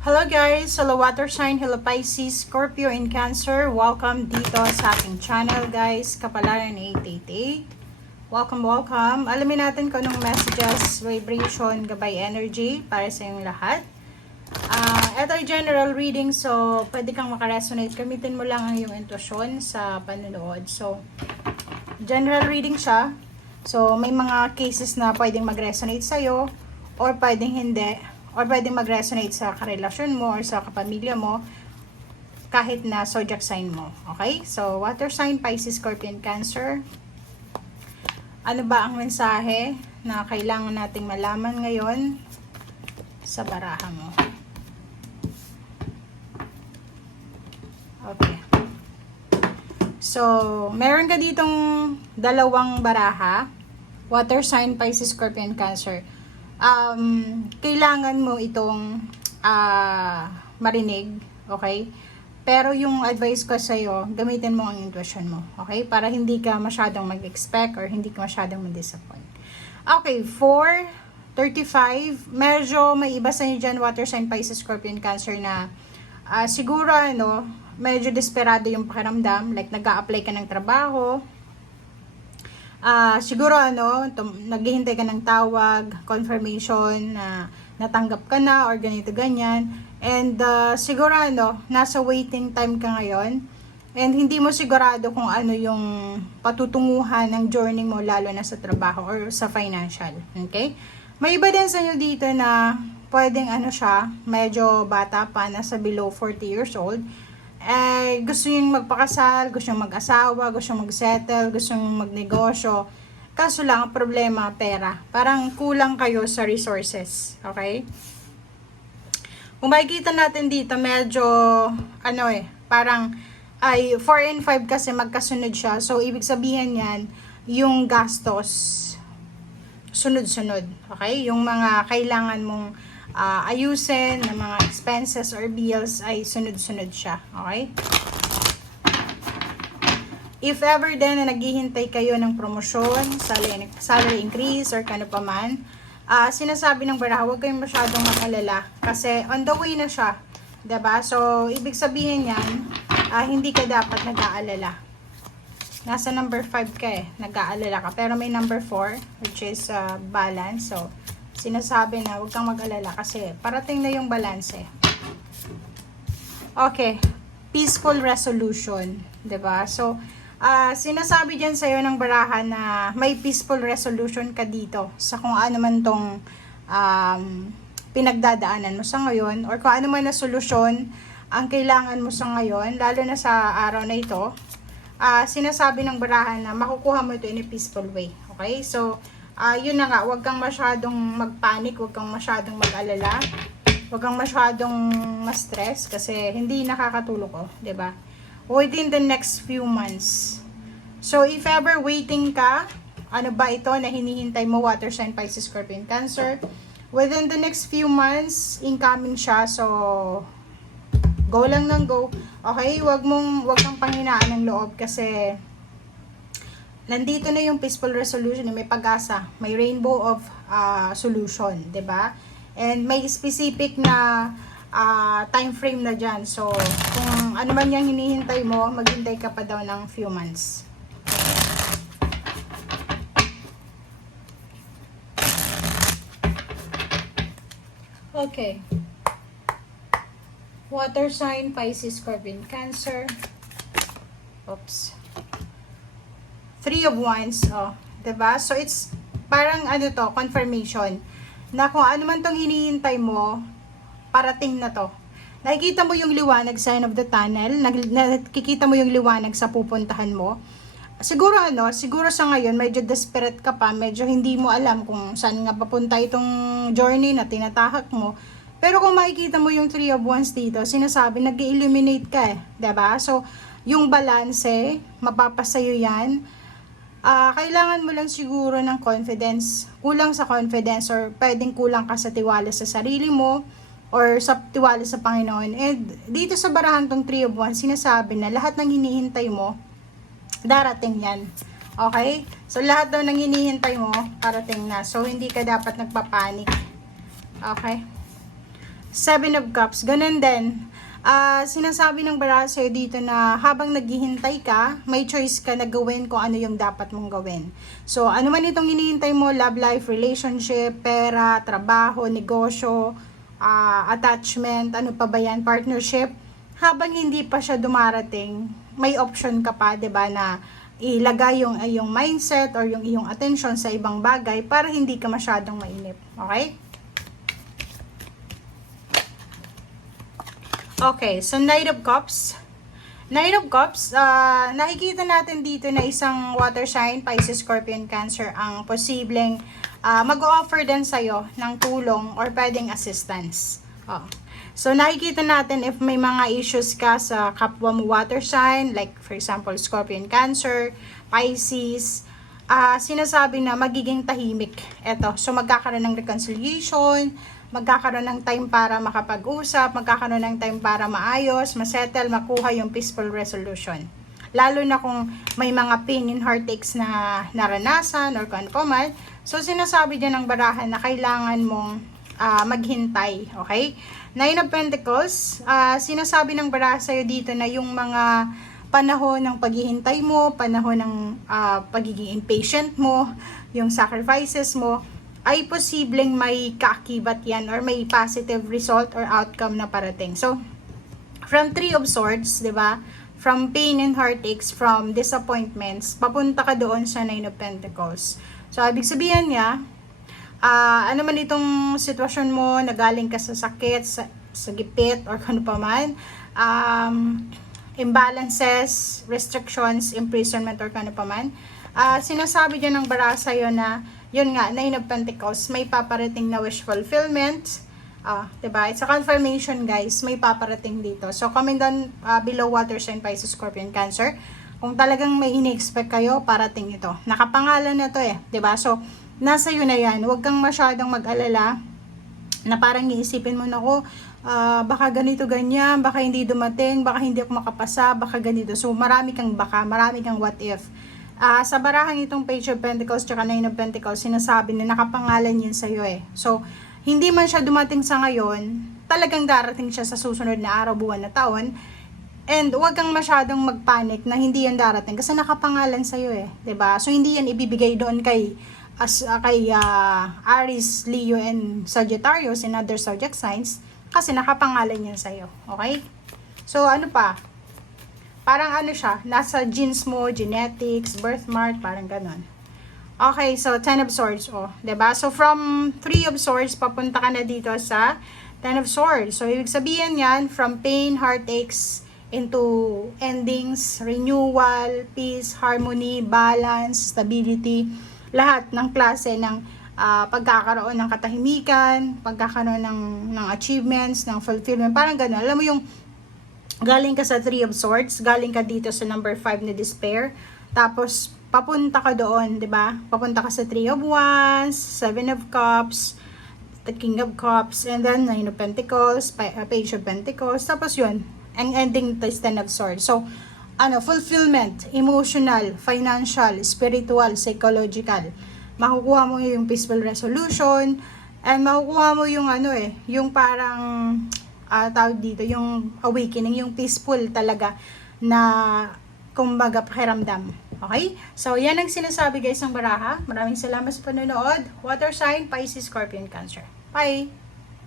Hello guys! Hello water sign, hello Pisces, Scorpio, and Cancer. Welcome dito sa aking channel guys, Kapalaran 888. Welcome. Alamin natin kung anong messages, vibration, gabay energy para sa inyong lahat. Ito ay general reading, so pwede kang makaresonate. Gamitin mo lang ang iyong intuition sa panonood. So, general reading siya. So, may mga cases na pwedeng mag-resonate sa'yo or pwedeng hindi. Or pwedeng mag-resonate sa karelasyon mo or sa kapamilya mo kahit na zodiac sign mo. Okay? So, water sign, Pisces, Scorpio, and Cancer. Ano ba ang mensahe na kailangan nating malaman ngayon sa baraha mo? Okay. So, meron ka ditong dalawang baraha. Water sign, Pisces, Scorpio, and Cancer. Kailangan mo itong marinig, okay? Pero yung advice ko sa'yo, gamitin mo ang intuition mo, okay? Para hindi ka masyadong mag-expect or hindi ka masyadong mag-disappoint. Okay, 4:35, medyo may iba sa inyo dyan, water sign, Pisces, Scorpio, and Cancer na siguro medyo desperado yung pakiramdam, like nag-a-apply ka ng trabaho, siguro naghihintay ka ng tawag, confirmation na natanggap ka na or ganito ganyan. And siguro nasa waiting time ka ngayon. And hindi mo sigurado kung ano yung patutunguhan ng journey mo lalo na sa trabaho or sa financial. Okay? May iba din sa inyo dito na pwedeng siya, medyo bata pa, nasa below 40 years old. Gusto nyo magpakasal, gusto nyo mag-asawa, gusto nyo mag-settle, gusto nyo magnegosyo. Kaso lang, ang problema, pera. Parang kulang kayo sa resources. Okay? Kung makikita natin dito, medyo, parang, 4 and 5 kasi magkasunod siya. So, ibig sabihin yan, yung gastos, sunod-sunod. Okay? Yung mga kailangan mong ayusin ng mga expenses or bills ay sunod-sunod siya. Okay? If ever din na naghihintay kayo ng promosyon, salary increase, or kano pa man, sinasabi ng baraha, huwag kayong masyadong mag-alala kasi on the way na siya. Diba? So, ibig sabihin yan, hindi ka dapat nag-aalala. Nasa number 5 ka nag-aalala ka. Pero may number 4, which is balance. So, sinasabi na huwag kang mag-alala kasi parating na yung balance. Okay. Peaceful resolution. 'Di ba? So, sinasabi dyan sa'yo ng baraha na may peaceful resolution ka dito sa kung ano man tong pinagdadaanan mo sa ngayon or kung ano man na solusyon ang kailangan mo sa ngayon, lalo na sa araw na ito. Sinasabi ng baraha na makukuha mo ito in a peaceful way. Okay? So, yun na nga, huwag kang masyadong magpanik, huwag kang masyadong mag-alala, huwag kang masyadong ma-stress kasi hindi nakakatulong ko, 'di ba? Within the next few months. So, if ever waiting ka, ano ba ito na hinihintay mo, water sign, Pisces, Scorpio, and Cancer, within the next few months, incoming siya. So, go lang ng go. Okay? Huwag kang panghinaan ng loob kasi nandito na yung peaceful resolution, may pag-asa, may rainbow of solution, 'di ba? And may specific na time frame na diyan. So, kung ano man yung hinihintay mo, maghintay ka pa daw ng few months. Okay. Water sign, Pisces, Scorpio, Cancer. Oops. 3 of Wands, diba? So, it's parang confirmation na kung ano man tong hinihintay mo, parating na to. Nakikita mo yung liwanag, sign of the tunnel, nakikita mo yung liwanag sa pupuntahan mo. Siguro sa ngayon, medyo desperate ka pa, medyo hindi mo alam kung saan nga papunta itong journey na tinatahak mo. Pero kung makikita mo yung 3 of Wands dito, sinasabi, nag-illuminate ka diba? So, yung balance, mapapasayo yan. Kailangan mo lang siguro ng confidence. Kulang sa confidence or pwedeng kulang ka sa tiwala sa sarili mo or sa tiwala sa Panginoon. And dito sa barahan tong 3 of Wands, sinasabi na lahat ng hinihintay mo, darating yan. Okay? So, lahat daw ng hinihintay mo, darating na. So, hindi ka dapat nagpapanik. Okay? Seven of Cups, ganun din. Sinasabi ng baraha sa'yo dito na habang naghihintay ka, may choice ka na gawin kung ano yung dapat mong gawin. So, ano man itong hinihintay mo, love life, relationship, pera, trabaho, negosyo, attachment, ano pa ba yan, partnership, habang hindi pa siya dumarating, may option ka pa, 'di ba, na ilagay yung iyong mindset or yung iyong attention sa ibang bagay para hindi ka masyadong mainip. Okay? Okay, so Knight of Cups. Knight of Cups, nakikita natin dito na isang water sign, Pisces, Scorpion, Cancer, ang posibleng mag-offer din sa'yo ng tulong or pwedeng assistance. Oh. So, nakikita natin if may mga issues ka sa kapwa mo water sign, like for example, Scorpion, Cancer, Pisces, sinasabi na magiging tahimik. Eto, so magkakaroon ng reconciliation, magkakaroon ng time para makapag-usap, magkakaroon ng time para maayos, masettle, makuha yung peaceful resolution. Lalo na kung may mga pain and heartaches na naranasan or kung ano pa man. So, sinasabi dyan ng barahan na kailangan mong maghintay. Okay? Nine of Pentacles, sinasabi ng baraha sa'yo dito na yung mga panahon ng paghihintay mo, panahon ng pagiging impatient mo, yung sacrifices mo, ay posibleng may kaakibat yan or may positive result or outcome na parating. So, from Three of Swords, di ba? From pain and heartaches, from disappointments, papunta ka doon sa Nine of Pentacles. So, ibig sabihin niya, ano man itong sitwasyon mo, nagaling ka sa sakit, sa gipit, or kano pa man, imbalances, restrictions, imprisonment, or kano pa man, sinasabi dyan ng baraha sa'yo na, yun nga, Nine of Pentacles, may paparating na wish fulfillment. Diba? It's a confirmation, guys. May paparating dito. So, comment down below water sign, Pisces, Scorpion, Cancer. Kung talagang may ini-expect kayo, parating ito. Nakapangalan na to eh. Diba? So, nasa iyo na yan. Huwag kang masyadong mag-alala na parang iisipin mo na ko, baka ganito, ganyan, baka hindi dumating, baka hindi ako makapasa, baka ganito. So, marami kang baka, marami kang what if. Sa barahang itong Page of Pentacles tsaka Nine of Pentacles, sinasabi na nakapangalan yun sa'yo eh. So, hindi man siya dumating sa ngayon, talagang darating siya sa susunod na araw, buwan na taon. And huwag kang masyadong magpanic na hindi yan darating kasi nakapangalan sa'yo eh. 'Di ba? So, hindi yan ibibigay doon kay Aries, Leo, and Sagittarius and other zodiac signs kasi nakapangalan yan sa'yo. Okay? So, ano pa? Parang ano siya, nasa genes mo, genetics, birthmark, parang ganon. Okay, so Ten of Swords, diba? So from Three of Swords, papunta ka na dito sa Ten of Swords. So ibig sabihin yan, from pain, heartaches, into endings, renewal, peace, harmony, balance, stability, lahat ng klase ng pagkakaroon ng katahimikan, pagkakaroon ng achievements, ng fulfillment, parang ganon. Alam mo yung galing ka sa Three of Swords, galing ka dito sa number 5 na despair, tapos papunta ka doon, 'di ba? Papunta ka sa Three of Wands, Seven of Cups, the King of Cups, and then Nine of Pentacles, Page of Pentacles, tapos 'yun, ang ending is Ten of Swords. So, fulfillment, emotional, financial, spiritual, psychological. Makukuha mo yung peaceful resolution, and makukuha mo yung yung parang tawag dito, yung awakening, yung peaceful talaga na kumbaga pakiramdam. Okay? So, yan ang sinasabi guys ng baraha. Maraming salamat sa panonood. Water sign, Pisces, Scorpion, Cancer. Bye!